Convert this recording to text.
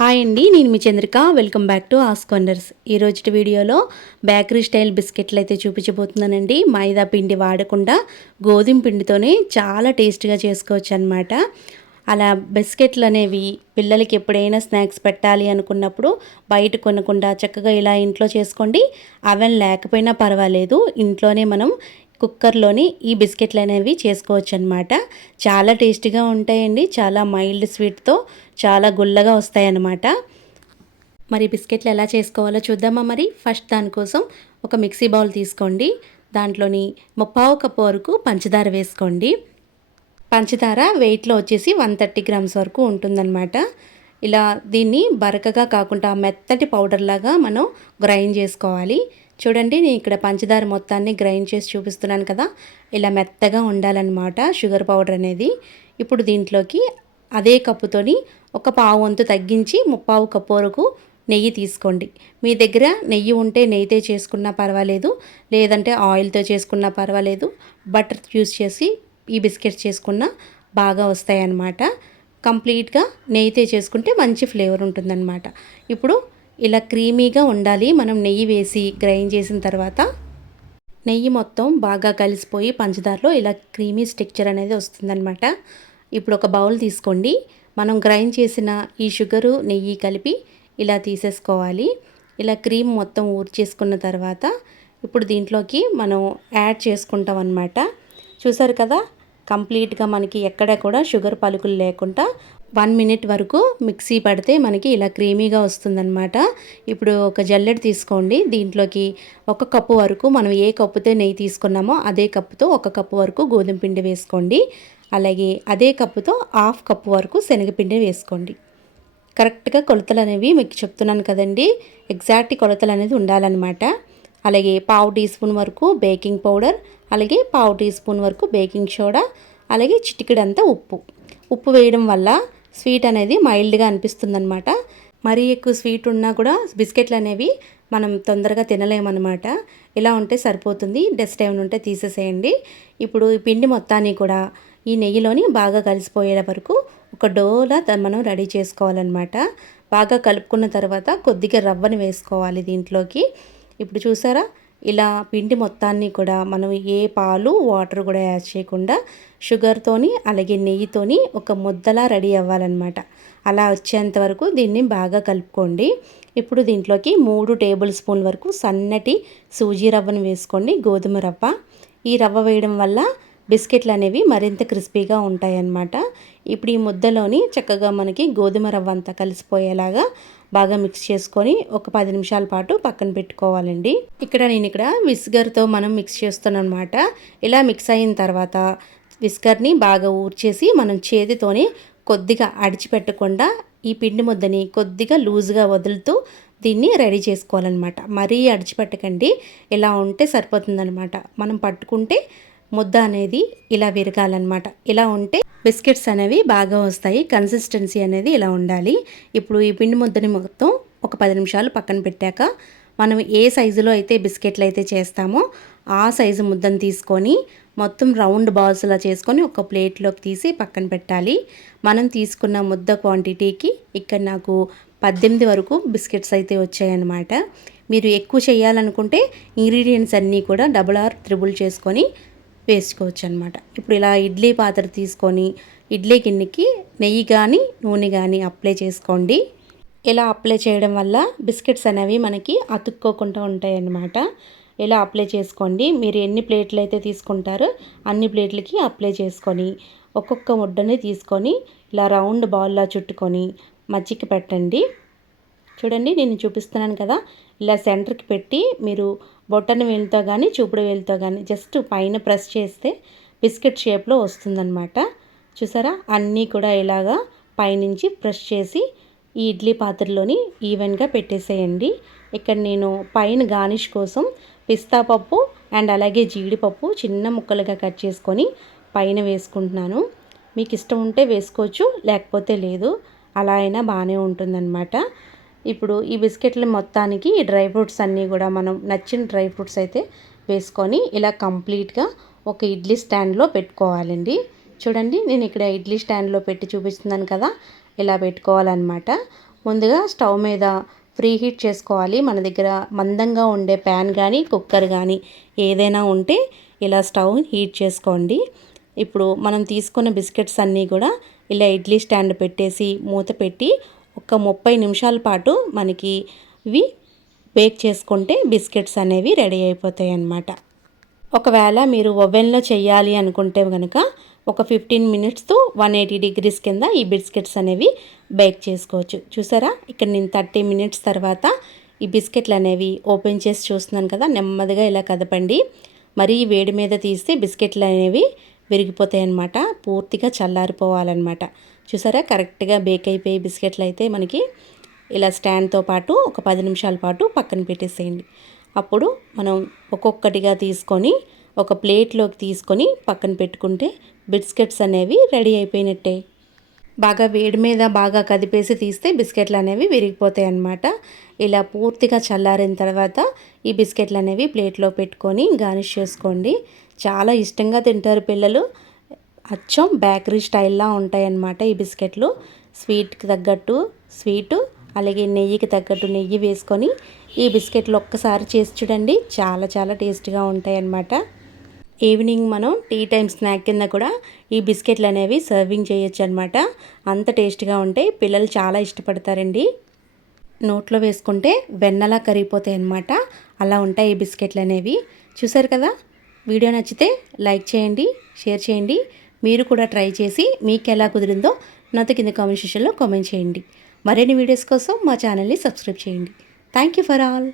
Hi అండి నేను మీ చంద్రిక. వెల్కమ్ బ్యాక్ టు ఆస్కాండర్స్ ఈరోజు వీడియోలో బేకరీ స్టైల్ బిస్కెట్లు అయితే చూపించబోతున్నానండి. మైదా పిండి వాడకుండా గోధుమ పిండితోనే చాలా టేస్ట్గా చేసుకోవచ్చు అనమాట అలా బిస్కెట్లు అనేవి పిల్లలకి ఎప్పుడైనా స్నాక్స్ పెట్టాలి అనుకున్నప్పుడు బయట కొనకుండా చక్కగా ఇలా ఇంట్లో చేసుకోండి. అవెన్ లేకపోయినా పర్వాలేదు. ఇంట్లోనే మనం కుక్కర్లోని ఈ బిస్కెట్లు అనేవి చేసుకోవచ్చు అనమాట చాలా టేస్టీగా ఉంటాయండి. చాలా మైల్డ్ స్వీట్తో చాలా గుల్లగా వస్తాయన్నమాట మరి బిస్కెట్లు ఎలా చేసుకోవాలో చూద్దామా మరి? ఫస్ట్ దానికోసం ఒక మిక్సీ బౌల్ తీసుకోండి. దాంట్లోని ముప్పావు కప్పు వరకు పంచదార వేసుకోండి. పంచదార వెయిట్లో వచ్చేసి వన్ థర్టీ గ్రామ్స్ వరకు ఉంటుందన్నమాట ఇలా దీన్ని బరకగా కాకుండా మెత్తటి పౌడర్ లాగా మనం గ్రైండ్ చేసుకోవాలి. చూడండి నేను ఇక్కడ పంచదార మొత్తాన్ని గ్రైండ్ చేసి చూపిస్తున్నాను కదా. ఇలా మెత్తగా ఉండాలన్నమాట షుగర్ పౌడర్ అనేది. ఇప్పుడు దీంట్లోకి అదే కప్పుతోని ఒక పావు వంతు తగ్గించి ముప్పావు కప్పు వరకు నెయ్యి తీసుకోండి. మీ దగ్గర నెయ్యి ఉంటే నెయ్యితో చేసుకున్నా పర్వాలేదు లేదంటే ఆయిల్తో చేసుకున్నా పర్వాలేదు బటర్ యూస్ చేసి ఈ బిస్కెట్స్ చేసుకున్నా బాగా వస్తాయన్నమాట. కంప్లీట్గా నెయ్యితే చేసుకుంటే మంచి ఫ్లేవర్ ఉంటుందన్నమాట. ఇప్పుడు ఇలా క్రీమీగా ఉండాలి. మనం నెయ్యి వేసి గ్రైండ్ చేసిన తర్వాత నెయ్యి మొత్తం బాగా కలిసిపోయి పంచదారలో ఇలా క్రీమీ స్ట్రక్చర్ అనేది వస్తుందన్నమాట. ఇప్పుడు ఒక బౌల్ తీసుకోండి. మనం గ్రైండ్ చేసిన ఈ షుగరు నెయ్యి కలిపి ఇలా తీసేసుకోవాలి. ఇలా క్రీమ్ మొత్తం ఊర్చేసుకున్న తర్వాత ఇప్పుడు దీంట్లోకి మనం యాడ్ చేసుకుంటాం అనమాట చూసారు కదా? కంప్లీట్గా మనకి ఎక్కడ కూడా షుగర్ పలుకులు లేకుండా వన్ మినిట్ వరకు మిక్సీ పడితే మనకి ఇలా క్రీమీగా వస్తుందన్నమాట. ఇప్పుడు ఒక జల్లెడ తీసుకోండి. దీంట్లోకి ఒక కప్పు వరకు మనం ఏ కప్పుతో నెయ్యి తీసుకున్నామో అదే కప్పుతో ఒక కప్పు వరకు గోధుమ పిండి వేసుకోండి. అలాగే అదే కప్పుతో హాఫ్ కప్పు వరకు శనగపిండి వేసుకోండి. కరెక్ట్గా కొలతలు అనేవి మీకు చెప్తున్నాను కదండి. ఎగ్జాక్ట్ కొలతలు అనేది ఉండాలన్నమాట. అలాగే పావు టీ స్పూన్ వరకు బేకింగ్ పౌడర్ అలాగే పావు టీ స్పూన్ వరకు బేకింగ్ సోడా అలాగే చిటికెడంతా ఉప్పు. ఉప్పు వేయడం వల్ల స్వీట్ అనేది మైల్డ్గా అనిపిస్తుందన్నమాట. మరీ ఎక్కువ స్వీట్ ఉన్నా కూడా బిస్కెట్లు అనేవి మనం తొందరగా తినలేమన్నమాట. ఇలా ఉంటే సరిపోతుంది. డస్ట్ ఏమైనా ఉంటే తీసేసేయండి. ఇప్పుడు ఈ పిండి మొత్తాన్ని కూడా ఈ నెయ్యిలోని బాగా కలిసిపోయే వరకు ఒక డోలా మనం రెడీ చేసుకోవాలన్నమాట. బాగా కలుపుకున్న తర్వాత కొద్దిగా రవ్వను వేసుకోవాలి దీంట్లోకి. ఇప్పుడు చూసారా? ఇలా పిండి మొత్తాన్ని కూడా మనం ఏ పాలు వాటర్ కూడా యాడ్ చేయకుండా షుగర్తోని అలాగే నెయ్యితోని ఒక ముద్దలా రెడీ అవ్వాలన్నమాట. అలా వచ్చేంత వరకు దీన్ని బాగా కలుపుకోండి. ఇప్పుడు దీంట్లోకి మూడు టేబుల్ స్పూన్ వరకు సన్నటి సూజీ రవ్వను వేసుకోండి గోధుమ రవ్వ. ఈ రవ్వ వేయడం వల్ల బిస్కెట్లు అనేవి మరింత క్రిస్పీగా ఉంటాయన్నమాట. ఇప్పుడు ఈ ముద్దలోని చక్కగా మనకి గోధుమ రవ్వ అంతా కలిసిపోయేలాగా బాగా మిక్స్ చేసుకొని ఒక పది నిమిషాల పాటు పక్కన పెట్టుకోవాలండి. ఇక్కడ నేను ఇక్కడ విస్గర్తో మనం మిక్స్ చేస్తాను అనమాట ఇలా మిక్స్ అయిన తర్వాత విస్కర్ని బాగా ఊర్చేసి మనం చేతితోనే కొద్దిగా అడిచిపెట్టకుండా ఈ పిండి ముద్దని కొద్దిగా లూజ్గా వదులుతూ దీన్ని రెడీ చేసుకోవాలన్నమాట. మరీ అడిచిపెట్టకండి. ఇలా ఉంటే సరిపోతుందనమాట మనం పట్టుకుంటే ముద్ద అనేది ఇలా విరగాలన్నమాట. ఇలా ఉంటే బిస్కెట్స్ అనేవి బాగా వస్తాయి కన్సిస్టెన్సీ అనేది ఇలా ఉండాలి. ఇప్పుడు ఈ పిండి ముద్దని మొత్తం ఒక పది నిమిషాలు పక్కన పెట్టాక మనం ఏ సైజులో అయితే బిస్కెట్లు అయితే చేస్తామో ఆ సైజు ముద్దను తీసుకొని మొత్తం రౌండ్ బాల్స్లా చేసుకొని ఒక ప్లేట్లోకి తీసి పక్కన పెట్టాలి. మనం తీసుకున్న ముద్ద క్వాంటిటీకి ఇక్కడ నాకు పద్దెనిమిది వరకు బిస్కెట్స్ అయితే వచ్చాయన్నమాట. మీరు ఎక్కువ చేయాలనుకుంటే ఇంగ్రీడియంట్స్ అన్నీ కూడా డబుల్ ఆర్ త్రిబుల్ చేసుకొని వేసుకోవచ్చు అనమాట ఇప్పుడు ఇలా ఇడ్లీ పాత్ర తీసుకొని ఇడ్లీ గిన్నెకి నెయ్యి కానీ నూనె కానీ అప్లై చేసుకోండి. ఇలా అప్లై చేయడం వల్ల బిస్కెట్స్ అనేవి మనకి అతుక్కోకుండా ఉంటాయన్నమాట. ఇలా అప్లై చేసుకోండి. మీరు ఎన్ని ప్లేట్లు అయితే తీసుకుంటారో అన్ని ప్లేట్లకి అప్లై చేసుకొని ఒక్కొక్క ముడ్డని తీసుకొని ఇలా రౌండ్ బాల్లా చుట్టుకొని మజ్జిగ పెట్టండి. చూడండి నేను చూపిస్తున్నాను కదా. ఇలా సెంటర్కి పెట్టి మీరు బొట్టన వేలుతో కానీ చూపుడు వేలుతో కానీ జస్ట్ పైన ప్రెస్ చేస్తే బిస్కెట్ షేప్లో వస్తుందన్నమాట. చూసారా? అన్నీ కూడా ఇలాగా పైనుంచి ప్రెస్ చేసి ఈ ఇడ్లీ పాత్రలోని ఈవెన్గా పెట్టేసేయండి. ఇక్కడ నేను పైన గార్నిష్ కోసం పిస్తా పప్పు అండ్ అలాగే జీడిపప్పు చిన్న ముక్కలుగా కట్ చేసుకొని పైన వేసుకుంటున్నాను. మీకు ఇష్టం ఉంటే వేసుకోవచ్చు లేకపోతే లేదు. అలా అయినా బాగానే ఉంటుందన్నమాట. ఇప్పుడు ఈ బిస్కెట్ల మొత్తానికి డ్రై ఫ్రూట్స్ అన్నీ కూడా మనం నచ్చిన డ్రై ఫ్రూట్స్ అయితే వేసుకొని ఇలా కంప్లీట్గా ఒక ఇడ్లీ స్టాండ్లో పెట్టుకోవాలండి. చూడండి నేను ఇక్కడ ఇడ్లీ స్టాండ్లో పెట్టి చూపిస్తున్నాను కదా ఇలా పెట్టుకోవాలన్నమాట. ముందుగా స్టవ్ మీద ఫ్రీ హీట్ చేసుకోవాలి. మన దగ్గర మందంగా ఉండే ప్యాన్ కానీ కుక్కర్ కానీ ఏదైనా ఉంటే ఇలా స్టవ్ హీట్ చేసుకోండి. ఇప్పుడు మనం తీసుకున్న బిస్కెట్స్ అన్నీ కూడా ఇలా ఇడ్లీ స్టాండ్ పెట్టేసి మూత పెట్టి ఒక ముప్పై నిమిషాల పాటు మనకి ఇవి బేక్ చేసుకుంటే బిస్కెట్స్ అనేవి రెడీ అయిపోతాయి అన్నమాట. ఒకవేళ మీరు ఓవెన్లో చేయాలి అనుకుంటే కనుక ఒక ఫిఫ్టీన్ మినిట్స్తో వన్ ఎయిటీ డిగ్రీస్ కింద ఈ బిస్కెట్స్ అనేవి బేక్ చేసుకోవచ్చు. చూసారా? ఇక్కడ నేను థర్టీ మినిట్స్ తర్వాత ఈ బిస్కెట్లు అనేవి ఓపెన్ చేసి చూస్తున్నాను కదా నెమ్మదిగా ఇలా కదపండి. మరి వేడి మీద తీస్తే బిస్కెట్లు అనేవి విరిగిపోతాయి అన్నమాట. పూర్తిగా చల్లారిపోవాలన్నమాట. చూసారా? కరెక్ట్గా బేక్ అయిపోయి బిస్కెట్లు అయితే మనకి ఇలా స్టాండ్తో పాటు ఒక పది నిమిషాల పాటు పక్కన పెట్టేసేయండి. అప్పుడు మనం ఒక్కొక్కటిగా తీసుకొని ఒక ప్లేట్లోకి తీసుకొని పక్కన పెట్టుకుంటే బిస్కెట్స్ అనేవి రెడీ అయిపోయినట్టే. బాగా వేడి మీద బాగా కదిపేసి తీస్తే బిస్కెట్లు అనేవి విరిగిపోతాయి అన్నమాట ఇలా పూర్తిగా చల్లారిన తర్వాత ఈ బిస్కెట్లు అనేవి ప్లేట్లో పెట్టుకొని గార్నిష్ చేసుకోండి. చాలా ఇష్టంగా తింటారు పిల్లలు. అచ్చం బేకరీ స్టైల్లా ఉంటాయన్నమాట ఈ బిస్కెట్లు. స్వీట్కి తగ్గట్టు స్వీటు అలాగే నెయ్యికి తగ్గట్టు నెయ్యి వేసుకొని ఈ బిస్కెట్లు ఒక్కసారి చేసి చూడండి. చాలా చాలా టేస్ట్గా ఉంటాయన్నమాట. ఈవినింగ్ మనం టీ టైం స్నాక్ కింద కూడా ఈ బిస్కెట్లు అనేవి సర్వింగ్ చేయొచ్చు అనమాట అంత టేస్ట్గా ఉంటాయి పిల్లలు చాలా ఇష్టపడతారండి. నోట్లో వేసుకుంటే వెన్నలా కరిగిపోతాయి అన్నమాట అలా ఉంటాయి ఈ బిస్కెట్లు అనేవి చూసారు కదా? వీడియో నచ్చితే లైక్ చేయండి షేర్ చేయండి. మీరు కూడా ట్రై చేసి మీకు ఎలా కుదిరిందో నాతో కింద కామెంట్ సెషన్లో కామెంట్ చేయండి. మరిన్ని వీడియోస్ కోసం మా ఛానల్ని సబ్స్క్రైబ్ చేయండి. Thank you for all